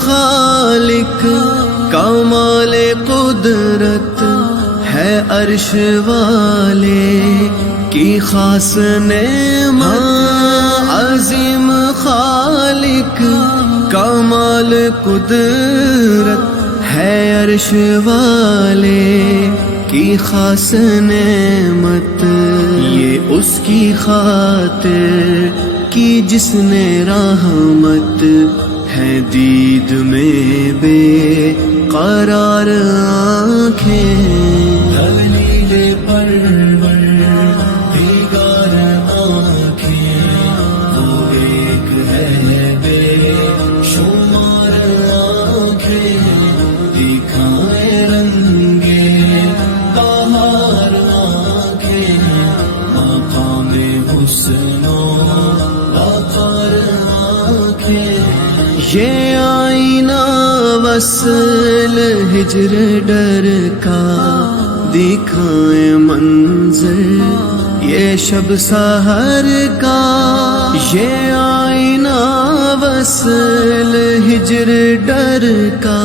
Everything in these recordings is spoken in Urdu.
خالق کمال قدرت ہے عرش والے کی خاص نعمت، عظیم خالق کمال قدرت ہے عرش والے کی خاص نعمت، یہ اس کی خاطر کی جس نے رحمت ہے دید میں بے قرار آنکھیں، دلیل پروردگار آنکھیں، وہ ایک ہے بے شمار آنکھیں، دکھائے رنگے بہار آنکھیں، مقام حسن و وقار آنکھیں، یہ آئینہ وصل ہجر ڈر کا دکھائے منظر یہ شب سحر کا، یہ آئینہ وصل ہجر ڈر کا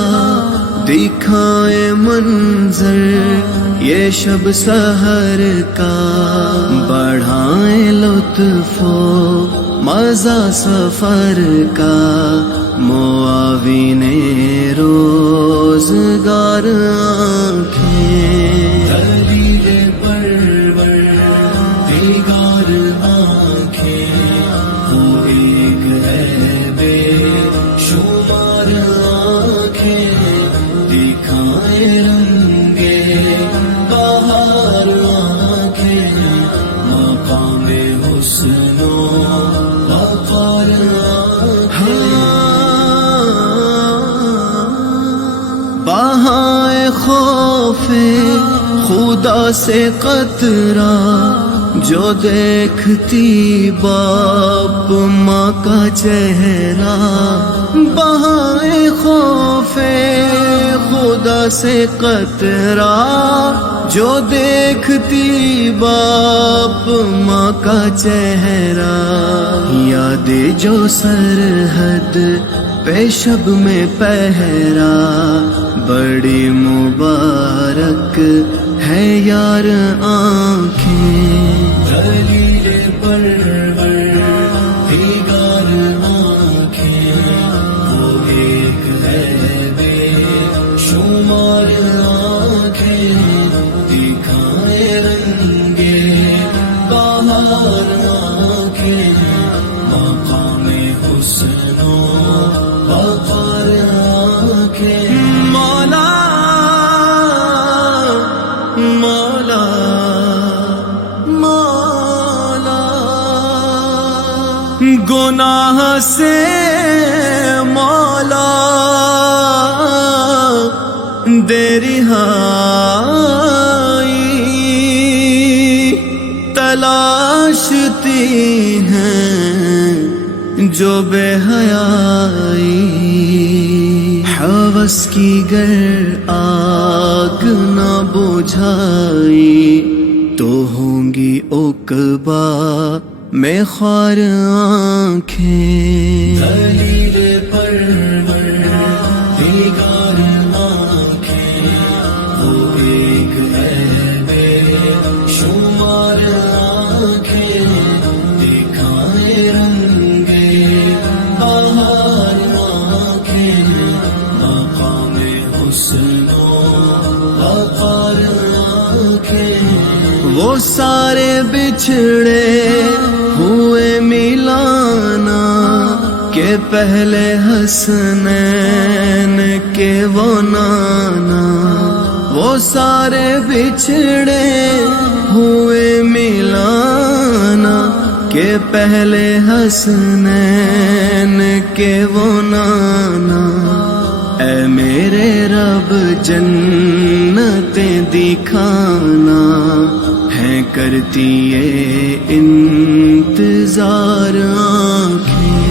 دکھائے منظر یہ شب سحر کا، بڑھائیں لطف و مزہ سفر کا، معاون روزگار آنکھیں، دلیل پروردگار آنکھیں، وہ ایک ہے بے شمار آنکھیں، دکھائے رنگے بہار آنکھیں، مقام حسن و وقار آنکھیں، بہائے خوف خدا سے قطرہ جو دیکھتی باپ ماں کا چہرہ، بہائے خوف خدا سے قطرہ جو دیکھتی باپ ماں کا چہرہ، یاد جو سرحد پہ شب میں پہرا، بڑی مبارک ہے یار آنکھیں، دلیل پروردگار آنکھیں، وہ ایک ہے بے شمار آنکھیں، دکھائے رنگے بہار آنکھیں، مقام حسن و وقار آنکھیں، مولا مولا مولا، گناہ سے مولا دے رہائی، تلاشتی ہیں جو بے حیائی، ہوس کی گر آگ نہ بجھائی تو ہوں گی عقبہ میں خوار آنکھیں، دلیل پروردگار آنکھیں، وہ ایک ہے بے شمار آنکھیں، دکھائے رنگے بہار آنکھیں، مقام حسن و وقار آنکھیں، وہ سارے بچھڑے ہوئے ملانا کہ پہلے حسنین کے وہ نانا، وہ سارے بچھڑے ہوئے ملانا کہ پہلے حسنین کے وہ نانا، اے میرے رب جنتیں دکھانا ہے کرتی ہے انتظار آنکھیں،